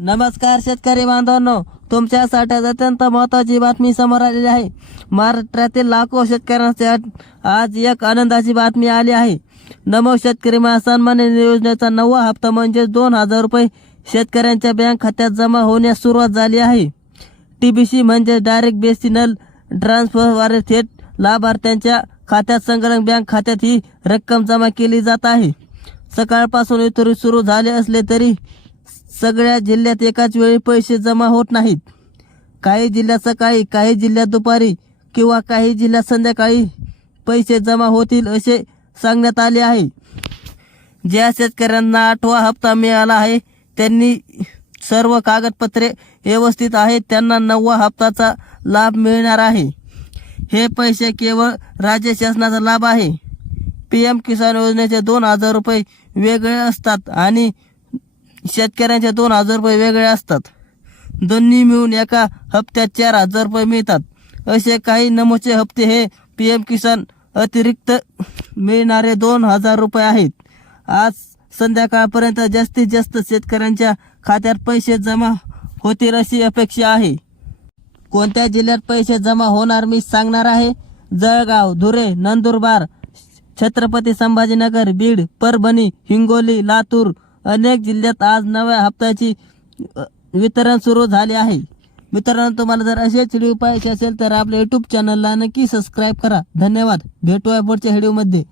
नमस्कार शेतकरी बांधवांनो, तुमच्यासाठी अत्यंत महत्त्वाची बातमी समोर आलेली आहे। महाराष्ट्रातील लाखो शेतकऱ्यांसाठी आज एक आनंदाची बातमी आली आहे। नमो शेतकरी सन्मान योजनेचा 9वा हप्ता म्हणजे 2000 रुपये शेतकऱ्यांच्या बँक खात्यात जमा होण्यास सुरुवात झाली आहे। TBC म्हणजे डायरेक्ट बेसिनल ट्रान्सफरद्वारे थेट लाभार्थ्यांच्या खात्यात संगणक बँक खात्यात ही रक्कम जमा केली जात आहे। सकाळपासून वितरण सुरू झाले असले तरी सगळ्या जिल्ह्यात एकाच वेळी पैसे जमा होत नाहीत। काही जिल्ह्यात सकाळी, काही जिल्ह्यात दुपारी किंवा काही जिल्ह्यात संध्याकाळी पैसे जमा होतील असे सांगण्यात आले आहे। ज्या शेतकऱ्यांना 8वा हप्ता मिळाला आहे त्यांनी सर्व कागदपत्रे व्यवस्थित आहेत त्यांना 9वा हप्त्याचा लाभ मिळणार आहे। हे पैसे केवळ राज्य शासनाचा लाभ आहे। PM किसान योजनेचे 2000 रुपये वेगळे असतात आणि शेतकऱ्यांचे 2000 रुपये वेगळे असतात। दोन्ही मिळून एका हप्त्यात 4000 रुपये मिळतात। असे काही नमूचे हप्ते हे PM किसान अतिरिक्त मिळणारे 2000 रुपये आहेत। आज संध्याकाळपर्यंत जास्तीत जास्त शेतकऱ्यांच्या खात्यात पैसे जमा होतील अशी अपेक्षा आहे। कोणत्या जिल्ह्यात पैसे जमा होणार मी सांगणार आहे। जळगाव, धुळे, नंदुरबार, छत्रपती संभाजीनगर, बीड, परभणी, हिंगोली, लातूर अनेक जिल्ह्यात आज 9व्या हप्त्याची वितरण सुरू झाले आहे। मित्रांनो, तुम्हाला जर असेच व्हिडिओ पाहिजे असेल तर आपल्या YouTube चॅनलला नक्की सबस्क्राईब करा। धन्यवाद। भेटूया पुढच्या व्हिडिओमध्ये।